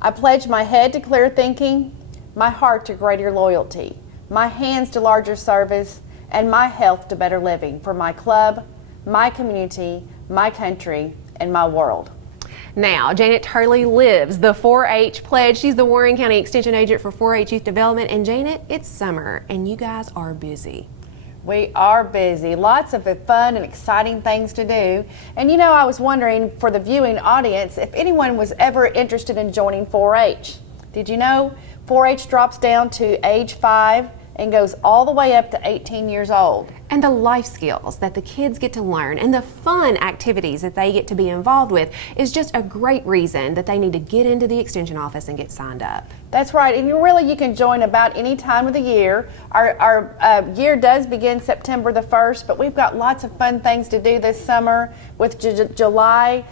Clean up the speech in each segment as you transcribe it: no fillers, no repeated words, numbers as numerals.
I pledge my head to clear thinking, my heart to greater loyalty, my hands to larger service, and my health to better living for my club, my community, my country, and my world. Now, Janet Turley lives the 4-H pledge. She's the Warren County Extension Agent for 4-H Youth Development. And Janet, it's summer, and you guys are busy. We are busy. Lots of fun and exciting things to do. And you know, I was wondering for the viewing audience if anyone was ever interested in joining 4-H. Did you know 4-H drops down to age 5 and goes all the way up to 18 years old? And the life skills that the kids get to learn and the fun activities that they get to be involved with is just a great reason that they need to get into the Extension office and get signed up. That's right, and you can join about any time of the year. Our year does begin September the 1st, but we've got lots of fun things to do this summer with July.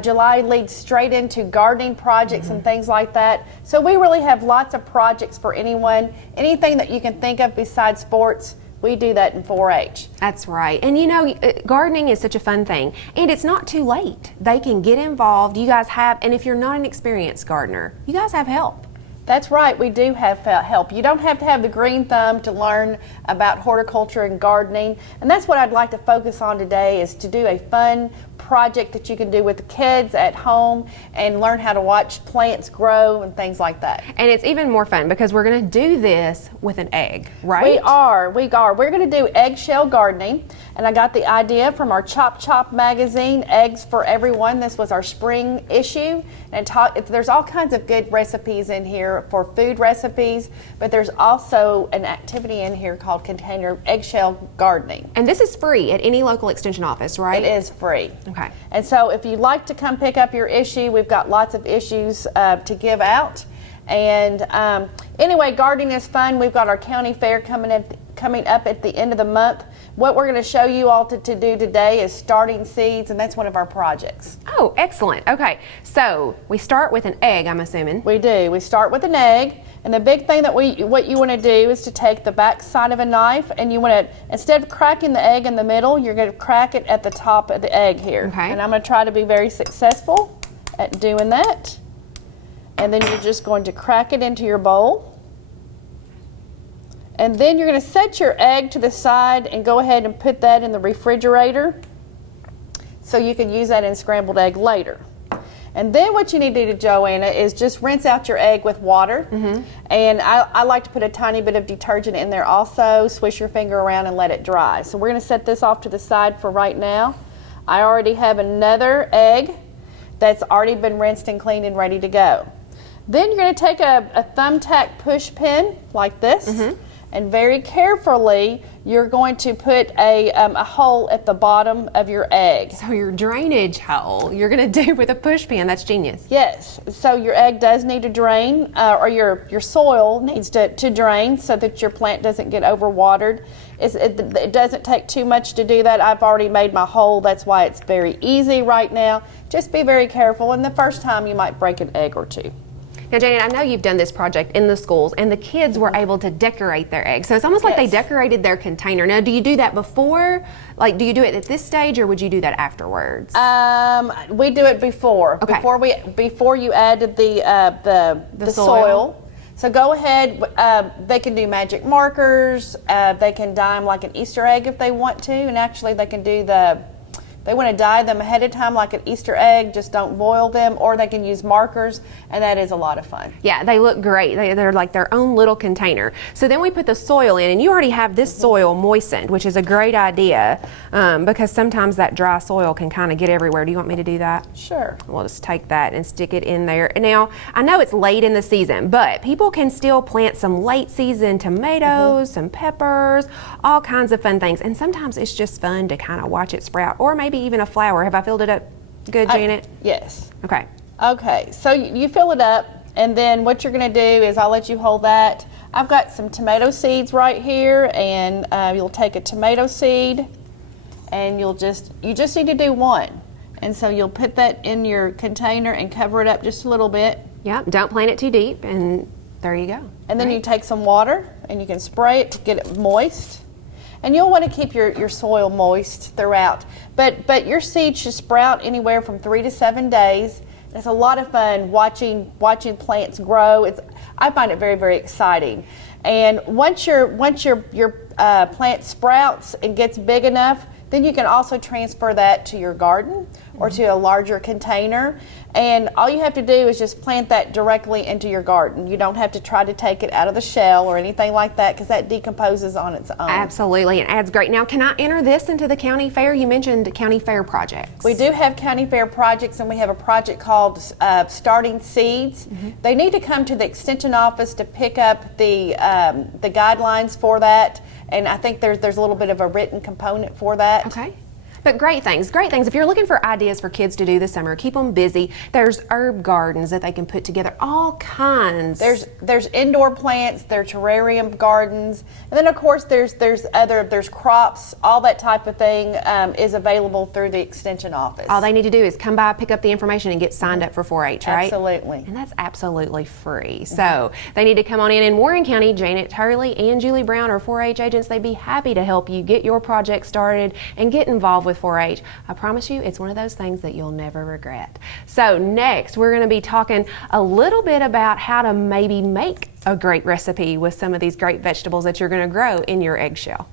July leads straight into gardening projects and things like that. So we really have lots of projects for anyone. Anything that you can think of besides sports, we do that in 4-H. That's right. And you know, gardening is such a fun thing. And it's not too late. They can get involved. You guys have, and if you're not an experienced gardener, you guys have help. That's right, we do have help. You don't have to have the green thumb to learn about horticulture and gardening. And that's what I'd like to focus on today, is to do a fun project that you can do with the kids at home and learn how to watch plants grow and things like that. And it's even more fun because we're going to do this with an egg, right? We are. We're going to do eggshell gardening. And I got the idea from our Chop Chop magazine, Eggs for Everyone. This was our spring issue. And there's all kinds of good recipes in here for food recipes, but there's also an activity in here called container eggshell gardening. And this is free at any local extension office, right? It is free. Okay. And so if you'd like to come pick up your issue, we've got lots of issues to give out. And anyway, gardening is fun. We've got our county fair coming up at the end of the month. What we're going to show you all to do today is starting seeds, and that's one of our projects. Oh, excellent. Okay, so we start with an egg, I'm assuming. We do. We start with an egg, and the big thing that what you want to do is to take the back side of a knife, and you want to, instead of cracking the egg in the middle, you're going to crack it at the top of the egg here. Okay. And I'm going to try to be very successful at doing that. And then you're just going to crack it into your bowl. And then you're going to set your egg to the side and go ahead and put that in the refrigerator so you can use that in scrambled egg later. And then what you need to do, Joanna, is just rinse out your egg with water. And I like to put a tiny bit of detergent in there also. Swish your finger around and let it dry. So we're going to set this off to the side for right now. I already have another egg that's already been rinsed and cleaned and ready to go. Then you're going to take a thumbtack push pin like this. And very carefully, you're going to put a hole at the bottom of your egg. So your drainage hole, you're going to do with a push pin. That's genius. Yes. So your egg does need to drain, or your soil needs to drain so that your plant doesn't get overwatered. It doesn't take too much to do that. I've already made my hole. That's why it's very easy right now. Just be very careful, and the first time you might break an egg or two. Now, Janet, I know you've done this project in the schools, and the kids were able to decorate their eggs. So it's almost like they decorated their container. Now, do you do that before? Like, do you do it at this stage, or would you do that afterwards? We do it before. Okay. Before you added the soil. So go ahead. They can do magic markers. They can dye them like an Easter egg if they want to, and actually they can do they want to dye them ahead of time like an Easter egg, just don't boil them, or they can use markers, and that is a lot of fun. Yeah, they look great. They're like their own little container. So then we put the soil in, and you already have this soil moistened, which is a great idea because sometimes that dry soil can kind of get everywhere. Do you want me to do that? Sure. We'll just take that and stick it in there. Now, I know it's late in the season, but people can still plant some late season tomatoes, some peppers, all kinds of fun things. And sometimes it's just fun to kind of watch it sprout, or maybe even a flower. Have I filled it up good, Janet? Yes. Okay. Okay, so you fill it up, and then what you're going to do is I'll let you hold that. I've got some tomato seeds right here, and you'll take a tomato seed, and you just need to do one. And so you'll put that in your container and cover it up just a little bit. Yeah, don't plant it too deep, and there you go. And then you take some water, and you can spray it to get it moist. And you'll want to keep your soil moist throughout. But your seeds should sprout anywhere from 3 to 7 days. It's a lot of fun watching plants grow. I find it very, very exciting. And once your plant sprouts and gets big enough, then you can also transfer that to your garden or to a larger container. And all you have to do is just plant that directly into your garden. You don't have to try to take it out of the shell or anything like that, because that decomposes on its own. Absolutely, it adds great. Now, can I enter this into the county fair? You mentioned county fair projects. We do have county fair projects, and we have a project called Starting Seeds. They need to come to the extension office to pick up the guidelines for that, and I think there's a little bit of a written component for that. Okay. But great things. If you're looking for ideas for kids to do this summer, keep them busy. There's herb gardens that they can put together, all kinds. There's indoor plants, there's terrarium gardens, and then of course there's crops. All that type of thing is available through the extension office. All they need to do is come by, pick up the information, and get signed up for 4-H, right? Absolutely. And that's absolutely free. So they need to come on in Warren County. Janet Turley and Julie Brown are 4-H agents. They'd be happy to help you get your project started and get involved with 4-H. I promise you, it's one of those things that you'll never regret. So next, we're going to be talking a little bit about how to maybe make a great recipe with some of these great vegetables that you're going to grow in your eggshell.